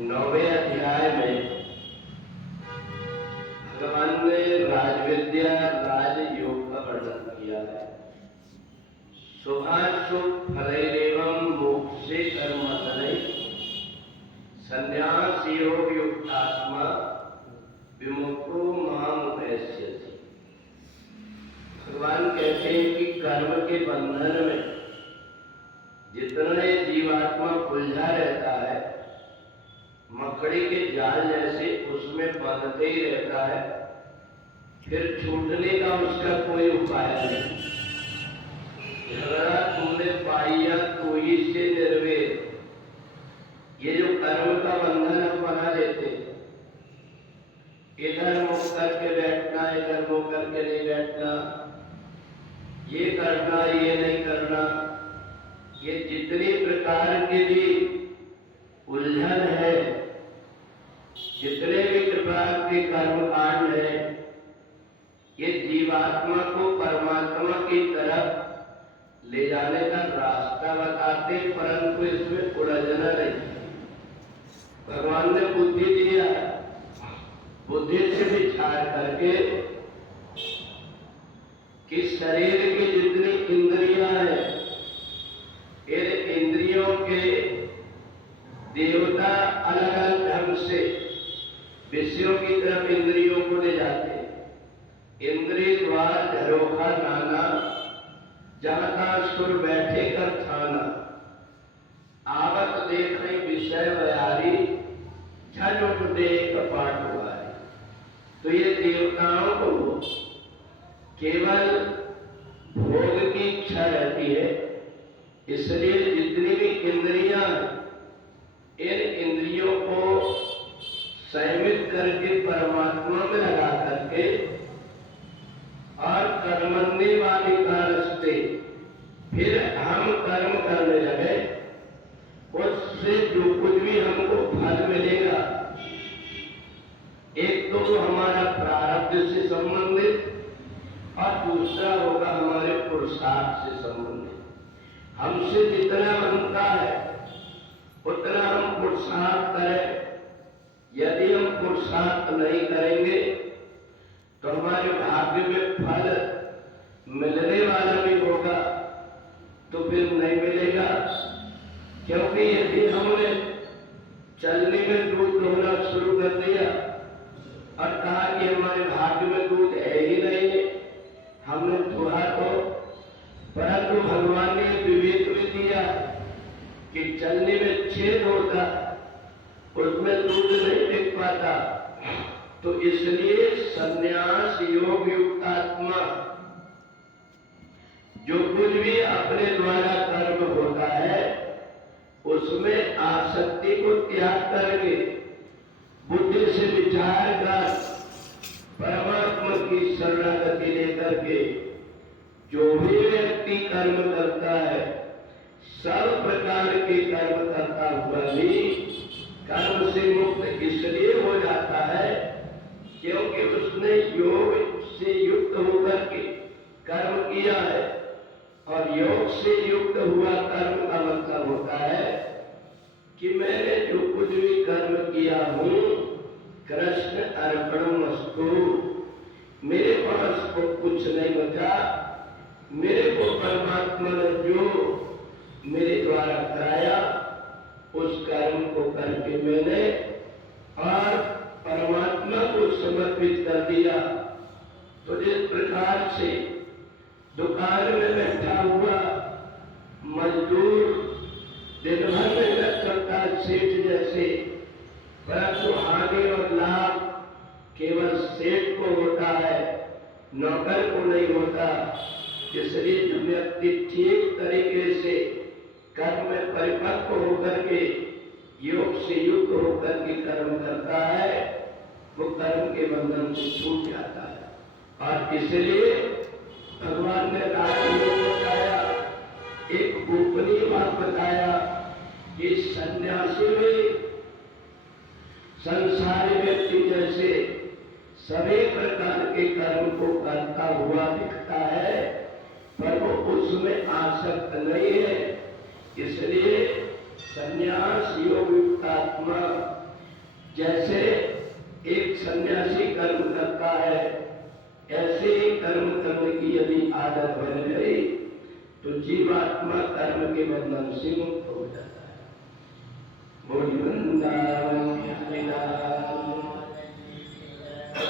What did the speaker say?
9वें अध्याय में भगवान ने राजविद्या राजयोग का वर्णन किया है। शुभाशुभ फलैरेवं मोक्षे कर्मफलै संन्यास योग युक्तात्मा विमुक्तो मामुपैस्यति। भगवान कहते हैं कि कर्म के बंधन में जितना जीवात्मा उलझा रहता है, मकड़ी के जाल जैसे उसमें बंधते ही रहता है, फिर छूटने का उसका कोई उपाय नहीं। झगड़ा तुमने पाइया तो ही से निर्वेद। ये जो कर्म का बंधन हम बना लेते हैं, इधर मुख करके बैठना, इधर मुख करके नहीं बैठना, ये करना ये नहीं करना, ये जितनी प्रकार की भी उलझन है, जितने भी प्रकार के कर्मकांड है, ये जीवात्मा को परमात्मा की तरफ ले जाने का रास्ता बताते, परंतु इसमें उलझना नहीं। भगवान ने बुद्धि दिया, बुद्धि से विचार करके कि शरीर की जितनी इंद्रियां हैं, इन इंद्रियों के देवता अलग अलग ढंग से विषयों की तरफ इंद्रियों को ले जाते हैं। इंद्रिय द्वार झरोखा नाना, जहां तहां सुर बैठे कर थाना, आवत देखे विषय व्यारी, झन उठ दे कपाट हुआरी। तो ये देवताओं को केवल भोग की इच्छा रहती है, इसलिए जितनी भी इंद्रियां, इन इंद्रियों को संयमित करके परमात्मा में लगा करके और कर्मण्य वाली कारस्ते फिर हम कर्म करने लगे, उससे जो कुछ भी हमको फल मिलेगा, एक तो हमारा प्रारब्ध से संबंधित और दूसरा होगा हमारे पुरुषार्थ से संबंधित। हमसे जितना बनता है उतना हम पुरुषार्थ करें। यदि हम पुरुषार्थ नहीं करेंगे तो हमारे भाग्य में फल मिलने वाला भी होगा तो फिर नहीं मिलेगा। क्योंकि यदि हमने चलने में दूध दोहना शुरू कर दिया और कहा कि हमारे भाग्य में दूध है ही नहीं, हमने दुहा तो, परंतु भगवान ने विवेक भी दिया कि चलने में छेद होता, उसमें दूध नहीं टिक पाता। तो इसलिए संन्यास योग युक्तात्मा जो कुछ भी अपने द्वारा कर्म होता है, उसमें आसक्ति को त्याग करके बुद्धि से विचार कर परमात्मा की शरणागति लेकर के जो भी व्यक्ति कर्म करता है, सब प्रकार के कर्म करता हुआ भी कर्म से मुक्त इसलिए हो जाता है क्योंकि उसने योग से युक्त होकर के कर्म किया है। और योग से युक्त हुआ कर्म का मतलब होता है कि मैंने जो कुछ भी कर्म किया हूं, कृष्ण अर्पणमस्तु, मेरे पास को कुछ नहीं बचा, मेरे को परमात्मा ने जो मेरे द्वारा कराया उस कर्म को करके मैंने और परमात्मा को समर्पित कर दिया। तो जिस प्रकार से दुकान में बैठा हुआ मजदूर दिन भर मेहनत करता है सेठ जैसे, परंतु हानि और लाभ केवल सेठ को होता है, नौकर को नहीं होता। इसलिए जो व्यक्ति ठीक तरीके से कर्म में परिपक्व होकर के योग से युक्त होकर के कर्म करता है, वो कर्म के बंधन से छूट जाता है। और इसलिए भगवान ने राजयोग बताया, एक गोपनीय बात बताया कि सन्यासी में संसारी व्यक्ति जैसे सभी प्रकार के कर्म को करता हुआ दिखता है, पर वो उसमें आसक्त नहीं है। इसलिए संन्यास योग युक्तात्मा जैसे एक सन्यासी कर्म करता है, ऐसे ही कर्म करने की यदि आदत बन गई तो जीवात्मा कर्म के बंधन से मुक्त हो जाता है। बोलिए